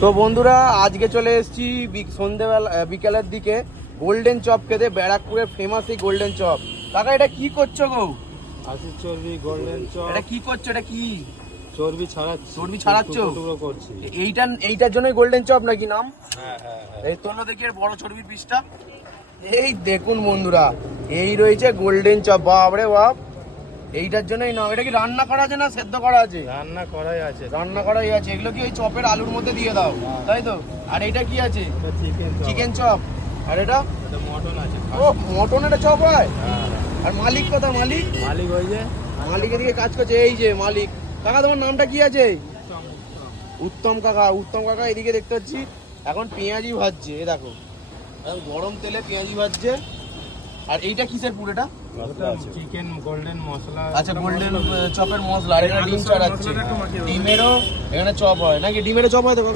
তো বন্ধুরা আজকে চলে এসেছি সন্ধ্যেবেলা বিকেলের দিকে গোল্ডেন চপ খেতে, ব্যারাকপুরের ফেমাস এই গোল্ডেন চপ। কাকা এটা কি করছো গো? হাসির চর্বি গোল্ডেন চপ। এটা কি করছো? এটা কি চর্বি ছাড়াচ্ছি। চর্বি ছাড়াচ্ছো? টুকরো করছি। এইটার জন্যই গোল্ডেন চপ নাকি নাম? হ্যাঁ হ্যাঁ। এই তোলো দেখি এর বড় চর্বির পিসটা। এই দেখুন বন্ধুরা, এই রয়েছে গোল্ডেন চপ। বাপরে বাপ, এইটার জন্যই নাম। এটা কি রান্না করা আছে না সেদ্ধ করা আছে? রান্না করাই আছে। রান্না করাই আছে। এগুলো কি ওই চপের আলুর মধ্যে দিয়ে দাও, তাই তো? আর এটা কি আছে? Chicken chicken chop. আর এটা মটন আছে। ও মটন, এটা চপ হয়। হ্যাঁ। আর মালিক কোথায়? মালিক মালিক ওই যে মালিক এদিকে কাজ করছে। এই যে মালিক। কাকা তোমার নামটা কি আছে? উত্তম কাকা। উত্তম কাকা এদিকে দেখতে পাচ্ছি এখন পেঁয়াজি ভাজছে। এ দেখো এখন গরম তেলে পেঁয়াজি ভাজছে। আর এইটা কিসের পুরোটা? চিকেন গোল্ডেন মশলা। আচ্ছা গোল্ডেন চপের মশলা। আর এখানে ডিম চড়াচ্ছে। ডিমেরও এখানে চপ হয় নাকি? ডিমেরও চপ হয় তো কাকা?